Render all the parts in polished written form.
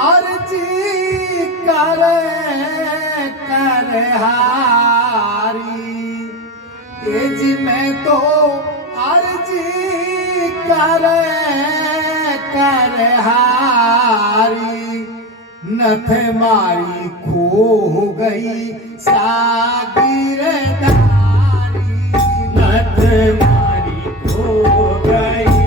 अर्जी करे करे हारी तेज में तो अर्जी करे करे हारी नथ मारी खो गई सागिरदारी नथ मारी खो गई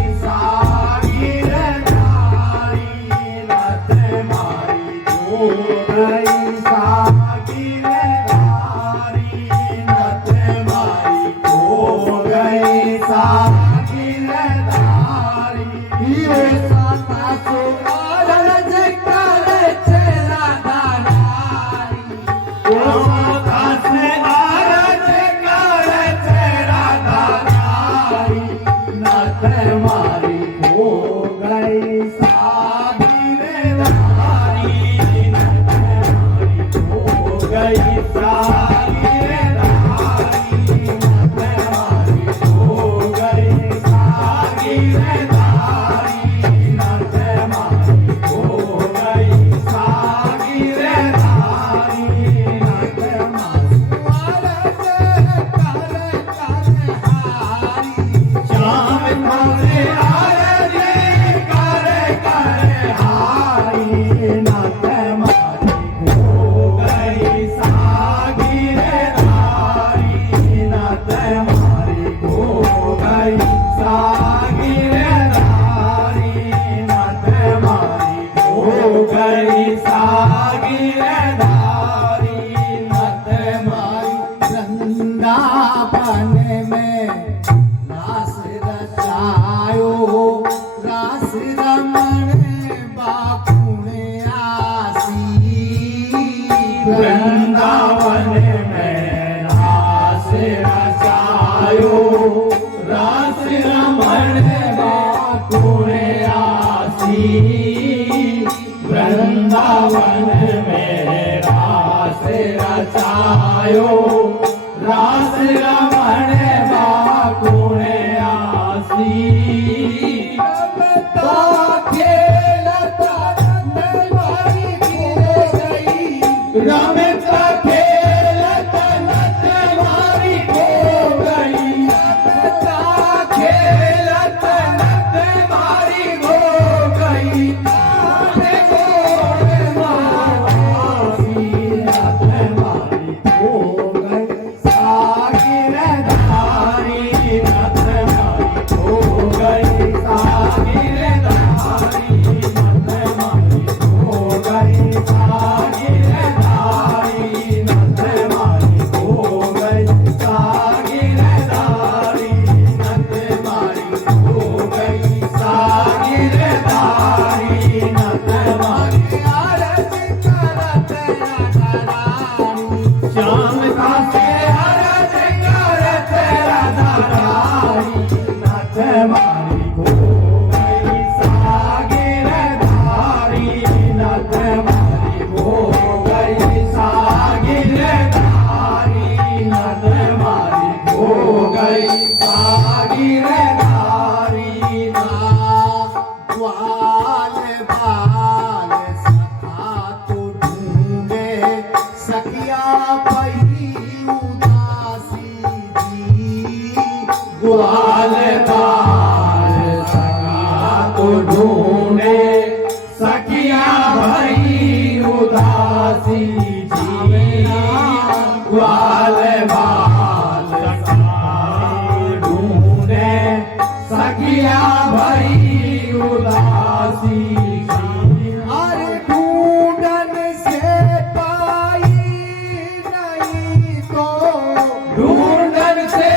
वृंदावन में रास रचायो रास रमण बाकुणे आसी वृंदावन में रास रचायो रास रमण बाकुणे आसी रमता खेलत नत मारी खो गई रमता खेलत नत मारी खो गई ताने गोड़ मासी नत मारी खो गई सागिरदारी नत मारी खो गई सागिरदारी नत मारी खो गई ग्वाल बाल सखा तो ढूंढे सखिया भई उदासी जी ग्वाल बाल सखा ढूंढे सखिया भई उदासी अरे ढूंढन से पाई नहीं तो ढूंढन से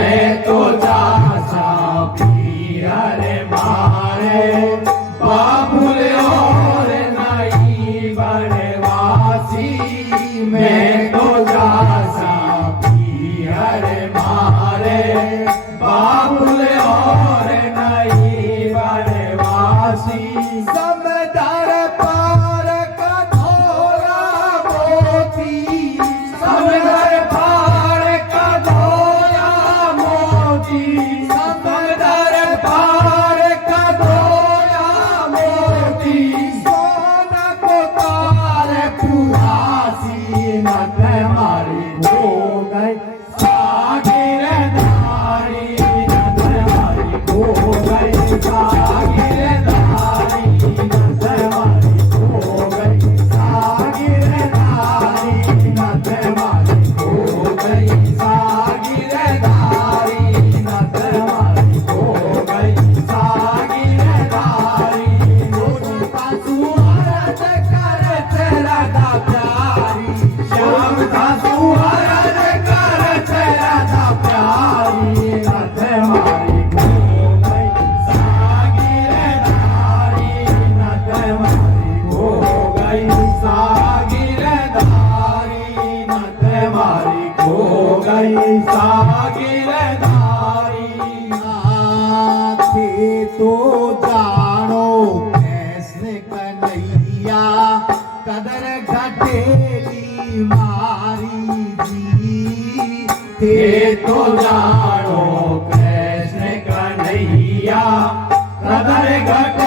मैं तो जासा पीर मारे बाबुल और नहीं बनवासी मैं तो जासा पीर मारे बाबुल और नहीं बनवासी समदर पार का धोला मोती समदर पार का धोला मोती समदर पार का धोला मोती सोना को तार पुरासी नत मारी हो गई सागिरदारी नत मारी हो गई सागिरदारी नत मारी हो गई सागिरदारी नत मारी हो गई सागिरदारी नत मारी हो गई सागिरदारी दोनों पासू आरत करत राधा प्यारी श्याम दासू आरत करत राधा प्यारी नत मारी हो गई सागिरदारी नत मारी हो गई सागिरदारी नत मारी हो गई सागिरदारी थे तो जानो कैसे कन्हैया कदर घटेली मारी जी थे तो जानो कृष्ण कन्हैया कदर घट